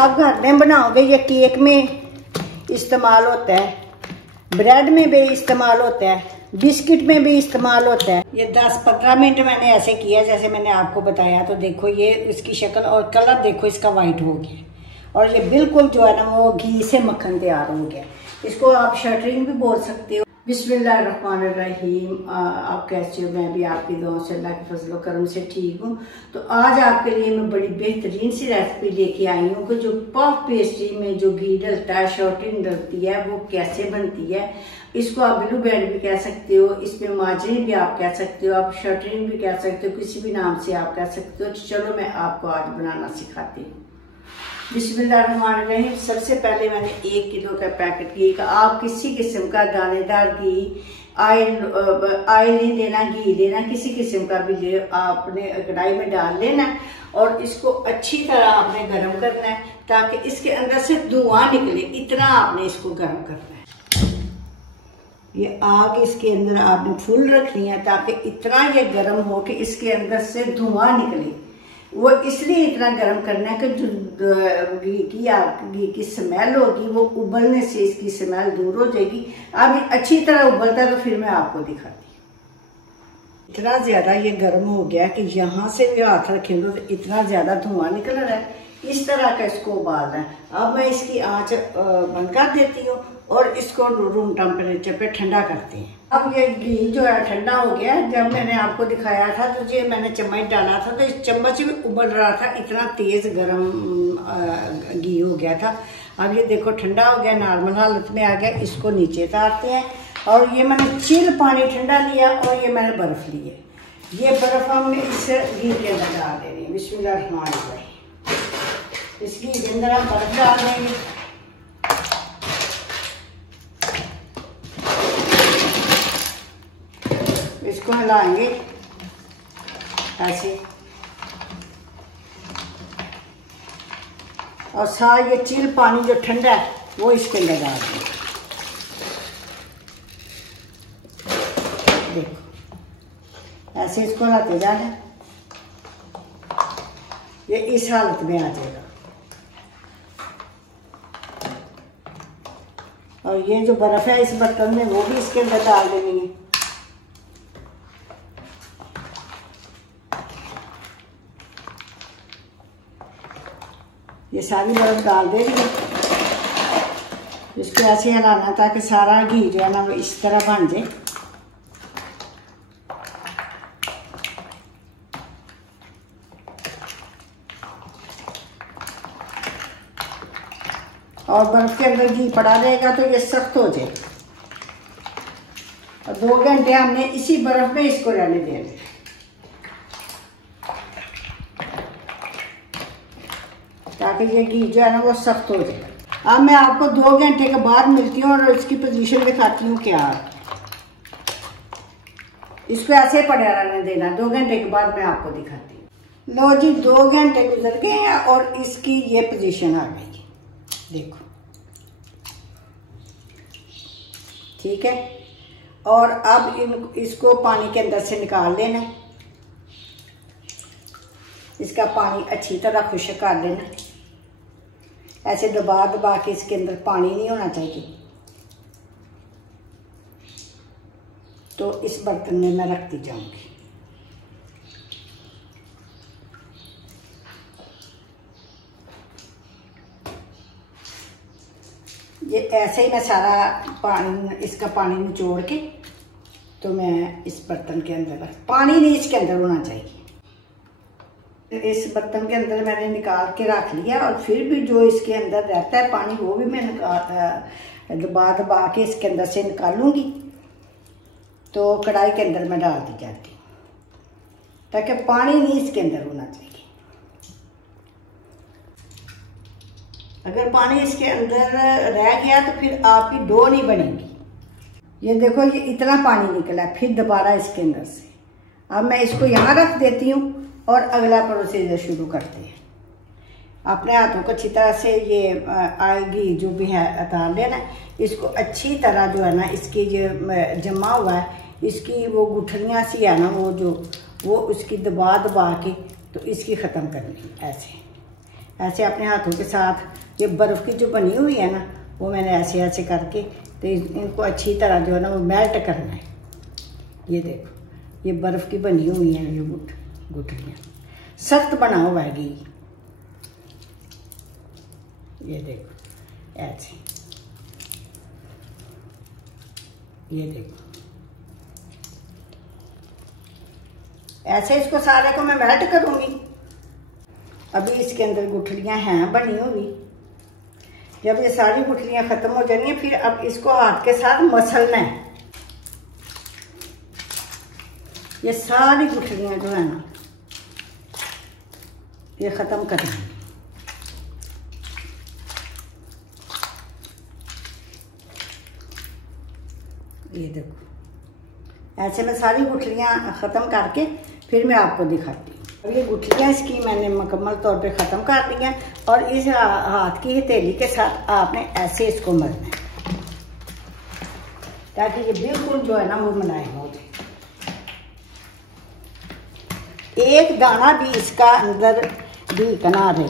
आप घर में बनाओगे ये केक में इस्तेमाल होता है, ब्रेड में भी इस्तेमाल होता है, बिस्किट में भी इस्तेमाल होता है। ये 10-15 मिनट मैंने ऐसे किया जैसे मैंने आपको बताया। तो देखो ये इसकी शक्ल और कलर देखो इसका वाइट हो गया और ये बिल्कुल जो है ना वो घी से मक्खन तैयार हो गया। इसको आप शटरिंग भी बोल सकते हो। बिस्मिल्लाहिर्रहमानिर्रहीम। आप कैसे हो? मैं भी आपकी दुआओं से अल्लाह के फजल और करम से ठीक हूँ। तो आज आपके लिए मैं बड़ी बेहतरीन सी रेसिपी लेके आई हूँ कि जो पफ पेस्ट्री में जो घी डलता है, शॉर्टिंग डलती है, वो कैसे बनती है। इसको आप ब्लू ब्रेड भी कह सकते हो, इसमें मार्जरीन भी आप कह सकते हो, आप शॉर्टिंग भी कह सकते हो, किसी भी नाम से आप कह सकते हो। चलो मैं आपको आज बनाना सिखाती हूँ। बिस्मिल्लाहिर्रहमानिर्रहीम। सबसे पहले मैंने 1 किलो का पैकेट घी का, आप किसी किस्म का दानेदार घी, ऑयल नहीं लेना, घी लेना, किसी किस्म का भी ले, आपने कढ़ाई में डाल लेना और इसको अच्छी तरह आपने गर्म करना है ताकि इसके अंदर से धुआं निकले। इतना आपने इसको गर्म करना है। ये आग इसके अंदर आपने फुल रखनी है ताकि इतना ये गर्म हो कि इसके अंदर से धुआं निकले। वो इसलिए इतना गर्म करना है कि जो घी की स्मेल होगी वो उबलने से इसकी स्मेल दूर हो जाएगी। अब अच्छी तरह उबलता है तो फिर मैं आपको दिखाती हूँ। इतना ज़्यादा ये गर्म हो गया कि यहाँ से भी हाथ रखेंगे तो इतना ज़्यादा धुआं निकल रहा है। इस तरह का इसको उबालना है। अब मैं इसकी आंच बंद कर देती हूँ और इसको रूम टेम्परेचर पे ठंडा करते हैं। अब ये घी जो है ठंडा हो गया। जब मैंने आपको दिखाया था तो ये मैंने चम्मच डाला था तो इस चम्मच में उबल रहा था, इतना तेज गरम घी हो गया था। अब ये देखो ठंडा हो गया, नॉर्मल हालत में आ गया। इसको नीचे उतारते हैं और ये मैंने चिल पानी ठंडा लिया और ये मैंने बर्फ ली है। ये बर्फ हमने इस घी के अंदर डाल देनी है। बिस्मिल्लाहिर्रहमानिर्रहीम। इस घी के अंदर हम बर्फ डाल देंगे। इसको हिलाएंगे ऐसे और सारा ये चिल पानी जो ठंडा है वो इसके अंदर डाल देंगे। देखो ऐसे इसको हिलाते जाना, ये इस हालत में आ जाएगा। और ये जो बर्फ है इस बर्तन में वो भी इसके अंदर डाल देनी है। ये सारी बर्फ डाल देंगे। इसको ऐसे हिलाना ताकि सारा घी जो है ना वो इस तरह बन जाए। और बर्फ के अंदर घी पड़ा रहेगा तो ये सख्त हो जाए। और 2 घंटे हमने इसी बर्फ में इसको रहने देना ताकि ये घी जो है ना वो सख्त हो जाए। अब मैं आपको 2 घंटे के बाद मिलती हूँ और इसकी पोजीशन दिखाती हूँ क्या। इसको ऐसे पड़ा रहने देना, 2 घंटे के बाद मैं आपको दिखाती हूँ। लो जी 2 घंटे गुजर गए हैं और इसकी ये पोजीशन आ गई, देखो ठीक है। और अब इसको पानी के अंदर से निकाल लेना। इसका पानी अच्छी तरह खुश्क कर लेना। ऐसे दबा दबा के इसके अंदर पानी नहीं होना चाहिए। तो इस बर्तन में मैं रखती जाऊंगी। ये ऐसे ही मैं सारा पानी, इसका पानी निचोड़ के तो मैं इस बर्तन के अंदर पानी नहीं इसके अंदर होना चाहिए। इस बर्तन के अंदर मैंने निकाल के रख लिया और फिर भी जो इसके अंदर रहता है पानी वो भी मैं दबा दबा के इसके अंदर से निकालूंगी। तो कढ़ाई के अंदर मैं डाल दी जाती हूँ ताकि पानी नहीं इसके अंदर होना चाहिए। अगर पानी इसके अंदर रह गया तो फिर आपकी डो नहीं बनेगी। ये देखो ये इतना पानी निकला है, फिर दोबारा इसके अंदर से। अब मैं इसको यहाँ रख देती हूँ और अगला प्रोसीजर शुरू करते हैं। अपने हाथों को अच्छी तरह से ये घी जो भी है उतार लेना। इसको अच्छी तरह जो है ना इसकी ये जमा हुआ है, इसकी वो गुठलियाँ सी है ना वो उसकी दबा दबा के तो इसकी ख़त्म करनी। ऐसे अपने हाथों के साथ ये बर्फ़ की जो बनी हुई है ना, वो मैंने ऐसे ऐसे करके तो इनको अच्छी तरह जो है ना वो मेल्ट करना है। ये देखो ये बर्फ़ की बनी हुई है ये गुठलियाँ, सख्त बना हुआ है घी। ये देखो ऐसे, ये देखो ऐसे इसको सारे को मैं मेल्ट करूँगी। अभी इसके अंदर गुठलियाँ हैं बनी हुई। जब ये सारी गुठलियाँ ख़त्म हो जाएंगी फिर अब इसको हाथ के साथ मसलना है। ये सारी गुठलियाँ जो है ना ये ख़त्म करना है। ये देखो ऐसे मैं सारी गुठलियाँ ख़त्म करके फिर मैं आपको दिखाती हूँ। अब ये गुठलियाँ इसकी मैंने मुकम्मल तौर पे ख़त्म कर दी हैं और इस हाथ की हथेली के साथ आपने ऐसे इसको मलना है ताकि ये बिल्कुल जो है ना वो मुलायम हो जाए। एक दाना भी इसका अंदर भी ना रहे,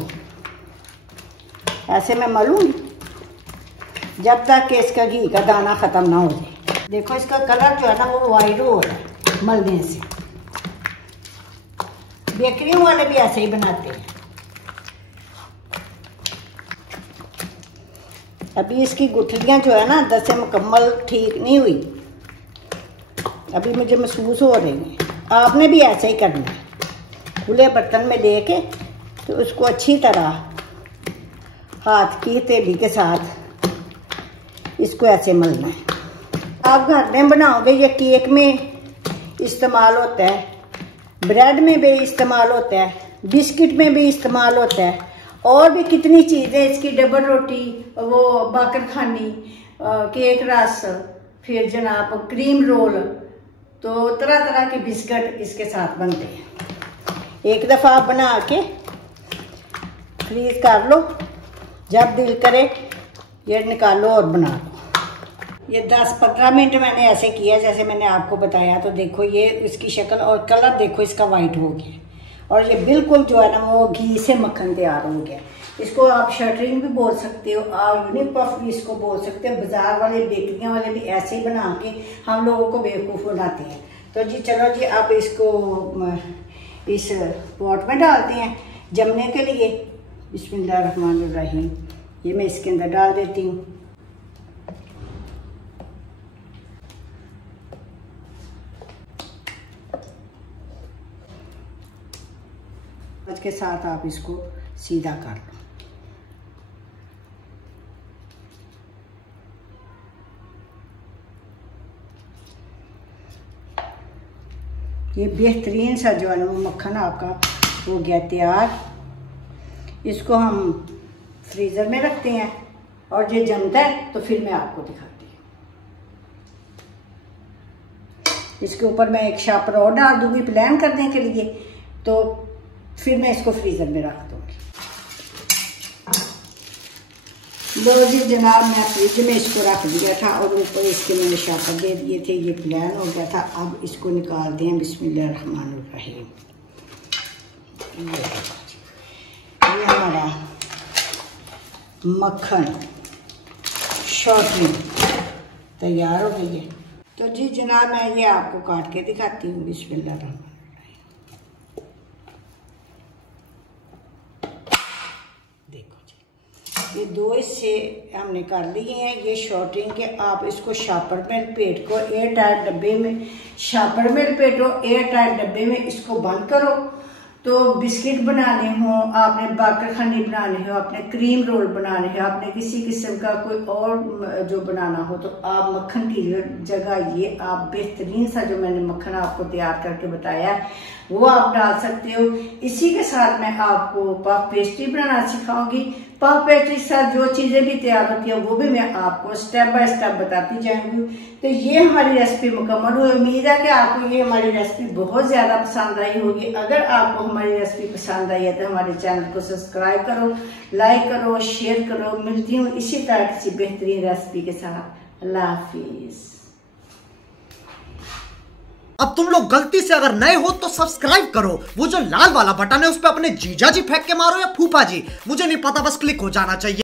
ऐसे मैं मलूंगी जब तक कि इसका घी का दाना ख़त्म ना हो जाए। देखो इसका कलर जो है ना वो वाइट हो रहा है मलने से। बेकरियों वाले भी ऐसे ही बनाते हैं। अभी इसकी गुठलियाँ जो है ना 10 से मुकम्मल ठीक नहीं हुई, अभी मुझे महसूस हो रही है। आपने भी ऐसे ही करना है। खुले बर्तन में लेके तो उसको अच्छी तरह हाथ की हथेली के साथ इसको ऐसे मलना है। आप घर में बनाओगे ये केक में इस्तेमाल होता है, ब्रेड में भी इस्तेमाल होता है, बिस्किट में भी इस्तेमाल होता है, और भी कितनी चीज़ें इसकी, डबल रोटी, वो बाकर खानी, केक रस, फिर जनाब क्रीम रोल, तो तरह तरह के बिस्किट इसके साथ बनते हैं। एक दफ़ा आप बना के फ्रीज कर लो, जब दिल करे ये निकालो और बना लो। ये 10-15 मिनट मैंने ऐसे किया जैसे मैंने आपको बताया। तो देखो ये इसकी शक्ल और कलर देखो इसका वाइट हो गया और ये बिल्कुल जो है ना वो घी से मक्खन तैयार हो गया। इसको आप शटरिंग भी बोल सकते हो, आप यूनिक पफ भी इसको बोल सकते हो। बाजार वाले बेकरियां वाले भी ऐसे ही बना के हम लोगों को बेवकूफ़ बनाते हैं। तो जी चलो जी आप इसको इस पॉट में डालते हैं जमने के लिए। बिस्मिल्लाहिर्रहमानिर्रहीम। ये मैं इसके अंदर डाल देती हूँ। के साथ आप इसको सीधा कर लो। ये बेहतरीन सा जो है ना वो मक्खन आपका हो गया तैयार। इसको हम फ्रीज़र में रखते हैं और ये जमता है तो फिर मैं आपको दिखाती हूँ। इसके ऊपर मैं एक शार्पर और डाल दूँगी प्लान करने के लिए, तो फिर मैं इसको फ्रीज़र में रख दूँगी। लो जी जनाब मैं फ्रिज में इसको रख दिया था और ऊपर इसके मैंने शापर दे दिए थे, ये प्लान हो गया था। अब इसको निकालते हैं। बिस्मिल्लाहिर्रहमानिर्रहीम। ये हमारा मक्खन शॉर्टली तैयार हो गई है। तो जी जनाब मैं ये आपको काट के दिखाती हूँ। बिस्मिल्लाहिर्रहमानिर्रहीम। ये 2 हिस्से हमने कर लिए हैं। ये शॉर्टिंग के आप इसको शापर में लपेट को एयर टाइट डब्बे में, शापर में लपेटो, एयर टाइट डब्बे में इसको बंद करो। तो बिस्किट बनाने हो, आपने बाकर खानी बनाने हो, आपने क्रीम रोल बनाने हो, आपने किसी किस्म का कोई और जो बनाना हो, तो आप मक्खन की जगह ये आप बेहतरीन सा जो मैंने मक्खन आपको तैयार करके बताया वो आप डाल सकते हो। इसी के साथ मैं आपको पफ पेस्ट्री बनाना सिखाऊंगी। पफ पेस्ट्री के साथ जो चीज़ें भी तैयार होती है वो भी मैं आपको स्टेप बाय स्टेप बताती जाऊंगी। तो ये हमारी रेसिपी मुकम्मल हुई। उम्मीद है कि आपको ये हमारी रेसिपी बहुत ज़्यादा पसंद आई होगी। अगर आपको हमारी रेसिपी पसंद आई है तो हमारे चैनल को सब्सक्राइब करो, लाइक करो, शेयर करो। मिलती हूँ इसी तरह किसी बेहतरीन रेसिपी के साथ। अल्लाह हाफिज़। अब तुम लोग गलती से अगर नए हो तो सब्सक्राइब करो, वो जो लाल वाला बटन है उस पर अपने जीजा जी फेंक के मारो या फूफा जी, मुझे नहीं पता, बस क्लिक हो जाना चाहिए।